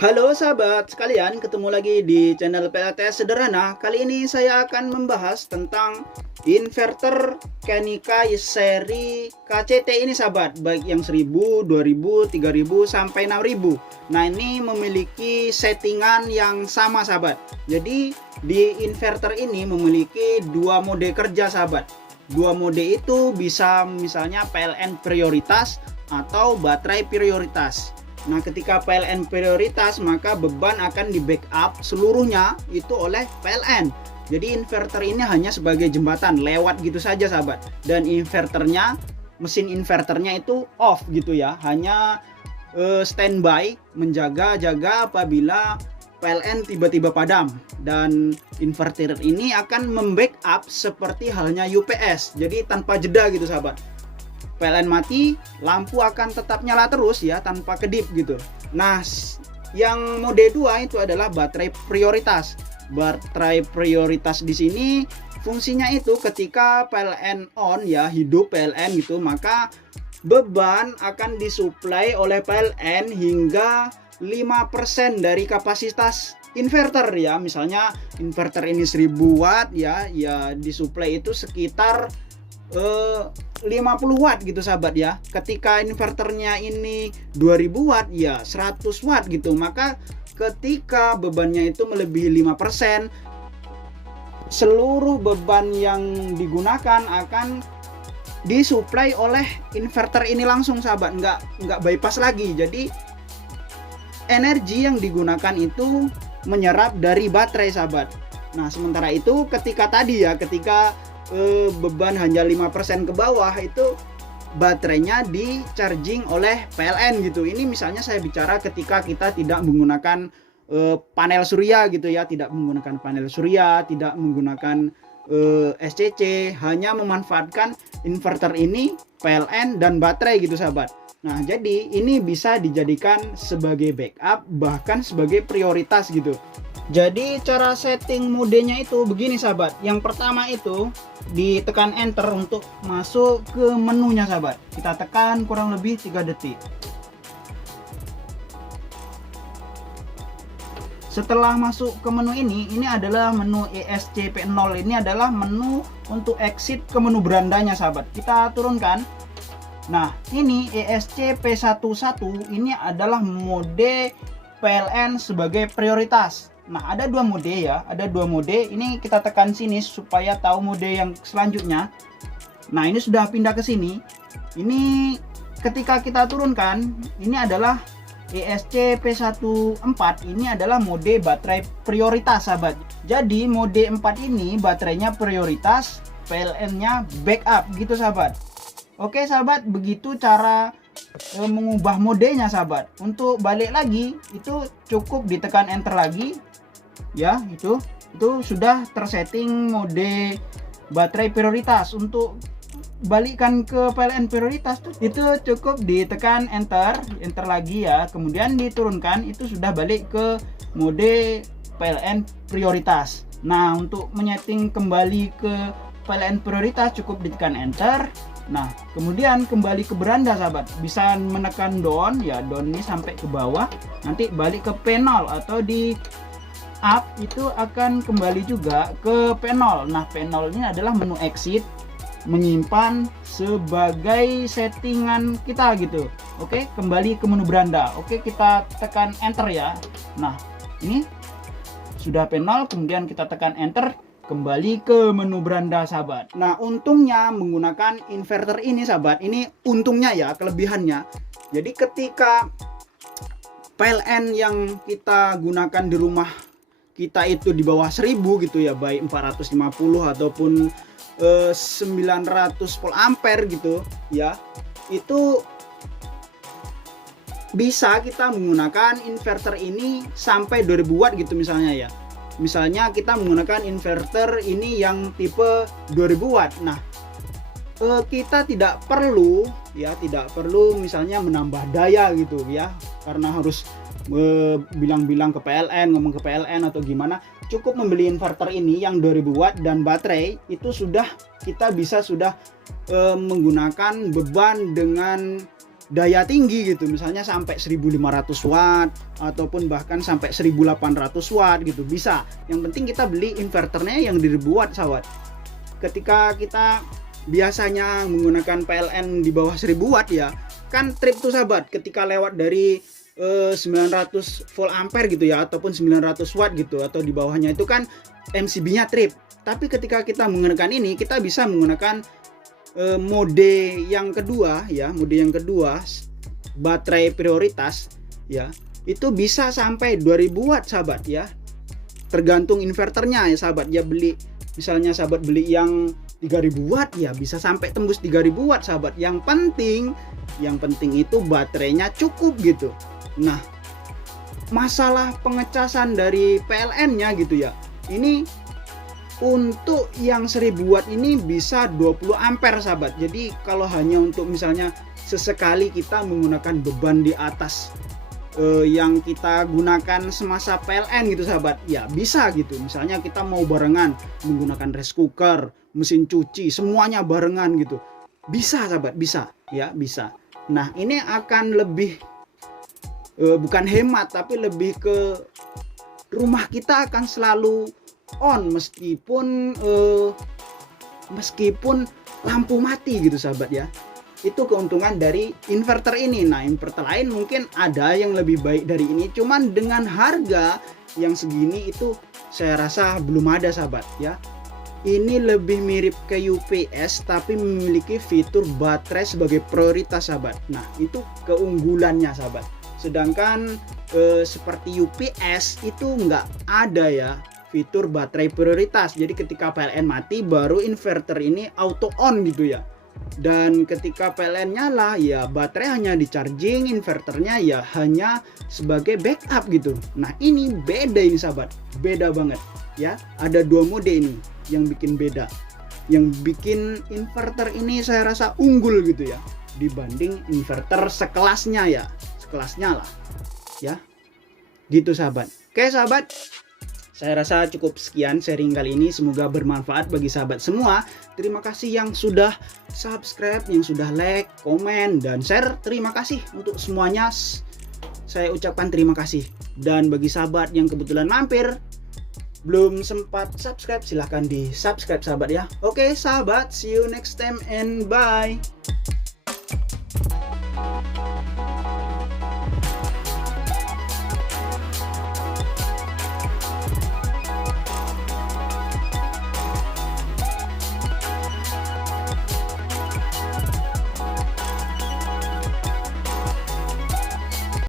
Halo sahabat sekalian, ketemu lagi di channel PLTS Sederhana. Kali ini saya akan membahas tentang inverter Kenika seri KCT ini sahabat, baik yang 1000, 2000, 3000 sampai 6000. Nah, ini memiliki settingan yang sama sahabat. Jadi di inverter ini memiliki dua mode kerja sahabat. Dua mode itu bisa misalnya PLN prioritas atau baterai prioritas. Nah, ketika PLN prioritas, maka beban akan di backup seluruhnya itu oleh PLN. Jadi inverter ini hanya sebagai jembatan, lewat gitu saja sahabat. Dan inverternya, mesin inverternya itu off gitu ya, hanya standby, menjaga-jaga apabila PLN tiba-tiba padam. Dan inverter ini akan membackup seperti halnya UPS, jadi tanpa jeda gitu sahabat. PLN mati, lampu akan tetap nyala terus ya, tanpa kedip gitu. Nah, yang mode 2 itu adalah baterai prioritas. Baterai prioritas di sini fungsinya itu ketika PLN on ya, hidup PLN gitu, maka beban akan disuplai oleh PLN hingga 5% dari kapasitas inverter ya. Misalnya inverter ini 1000 watt ya, disuplai itu sekitar 50 watt gitu sahabat ya. Ketika inverternya ini 2000 watt ya 100 watt gitu. Maka ketika bebannya itu melebihi 5%, seluruh beban yang digunakan akan disuplai oleh inverter ini langsung sahabat, nggak bypass lagi. Jadi energi yang digunakan itu menyerap dari baterai sahabat. Nah, sementara itu ketika beban hanya 5% ke bawah, itu baterainya di charging oleh PLN gitu. Ini misalnya saya bicara ketika kita tidak menggunakan panel surya gitu ya, tidak menggunakan panel surya, tidak menggunakan SCC, hanya memanfaatkan inverter ini, PLN dan baterai gitu sahabat. Nah, jadi ini bisa dijadikan sebagai backup, bahkan sebagai prioritas gitu. Jadi cara setting modenya itu begini sahabat. Yang pertama itu ditekan enter untuk masuk ke menunya sahabat. Kita tekan kurang lebih 3 detik. Setelah masuk ke menu ini adalah menu ESCP0. Ini adalah menu untuk exit ke menu berandanya sahabat. Kita turunkan. Nah, ini ESCP11 ini adalah mode PLN sebagai prioritas. Nah, ada dua mode ya, ada dua mode. Ini kita tekan sini supaya tahu mode yang selanjutnya. Nah, ini sudah pindah ke sini. Ini ketika kita turunkan, ini adalah ESCP14. Ini adalah mode baterai prioritas sahabat. Jadi mode 4 ini baterainya prioritas, PLN-nya backup gitu sahabat. Oke sahabat, begitu cara mengubah modenya sahabat. Untuk balik lagi itu cukup ditekan enter lagi. Ya, itu sudah tersetting mode baterai prioritas. Untuk balikkan ke PLN prioritas itu cukup ditekan enter lagi ya, kemudian diturunkan, itu sudah balik ke mode PLN prioritas. Nah, untuk menyeting kembali ke PLN prioritas cukup ditekan enter. Nah, kemudian kembali ke beranda sahabat, bisa menekan down ya, down ini sampai ke bawah, nanti balik ke P0 atau di up itu akan kembali juga ke P0. Nah, P0 ini adalah menu exit, menyimpan sebagai settingan kita gitu. Oke, kembali ke menu beranda. Oke, kita tekan enter ya. Nah, ini sudah P0, kemudian kita tekan enter, kembali ke menu beranda sahabat. Nah, untungnya menggunakan inverter ini sahabat, ini untungnya ya, kelebihannya. Jadi ketika PLN yang kita gunakan di rumah kita itu di bawah 1000 gitu ya, baik 450 ataupun 900 volt ampere gitu ya, itu bisa kita menggunakan inverter ini sampai 2000 watt gitu misalnya ya. Misalnya kita menggunakan inverter ini yang tipe 2000 watt. Nah, kita tidak perlu misalnya menambah daya gitu ya, karena harus bilang-bilang ke PLN, ngomong ke PLN atau gimana. Cukup membeli inverter ini yang 2000 watt dan baterai, itu sudah kita bisa menggunakan beban dengan daya tinggi gitu, misalnya sampai 1500 watt ataupun bahkan sampai 1800 watt gitu, bisa. Yang penting kita beli inverternya yang di 1000 watt sahabat. Ketika kita biasanya menggunakan PLN di bawah 1000 watt ya, kan trip tuh sahabat, ketika lewat dari 900 volt ampere gitu ya, ataupun 900 watt gitu, atau di bawahnya itu kan MCB-nya trip. Tapi ketika kita menggunakan ini, kita bisa menggunakan mode yang kedua ya, mode yang kedua baterai prioritas ya, itu bisa sampai 2000 watt sahabat ya, tergantung inverternya ya sahabat ya. Beli misalnya sahabat beli yang 3000 watt ya, bisa sampai tembus 3000 watt sahabat. Yang penting itu baterainya cukup gitu. Nah, masalah pengecasan dari PLN-nya gitu ya, ini untuk yang 1000 watt ini bisa 20 ampere sahabat. Jadi kalau hanya untuk misalnya sesekali kita menggunakan beban di atas yang kita gunakan semasa PLN gitu sahabat, ya bisa gitu. Misalnya kita mau barengan menggunakan rice cooker, mesin cuci, semuanya barengan gitu, bisa sahabat, bisa ya, bisa. Nah, ini akan lebih bukan hemat, tapi lebih ke rumah kita akan selalu on meskipun lampu mati gitu sahabat ya. Itu keuntungan dari inverter ini. Nah, inverter lain mungkin ada yang lebih baik dari ini, cuman dengan harga yang segini itu saya rasa belum ada sahabat ya. Ini lebih mirip ke UPS tapi memiliki fitur baterai sebagai prioritas sahabat. Nah, itu keunggulannya sahabat. Sedangkan seperti UPS itu nggak ada ya fitur baterai prioritas. Jadi ketika PLN mati baru inverter ini auto on gitu ya. Dan ketika PLN nyala ya baterai hanya di charging, inverternya ya hanya sebagai backup gitu. Nah, ini beda ini sahabat, beda banget ya. Ada dua mode ini yang bikin beda, yang bikin inverter ini saya rasa unggul gitu ya dibanding inverter sekelasnya ya, sekelasnya lah ya gitu sahabat. Oke sahabat, saya rasa cukup sekian sharing kali ini, semoga bermanfaat bagi sahabat semua. Terima kasih yang sudah subscribe, yang sudah like, komen, dan share. Terima kasih untuk semuanya, saya ucapkan terima kasih. Dan bagi sahabat yang kebetulan mampir belum sempat subscribe, silahkan di subscribe sahabat ya. Oke sahabat, see you next time and bye.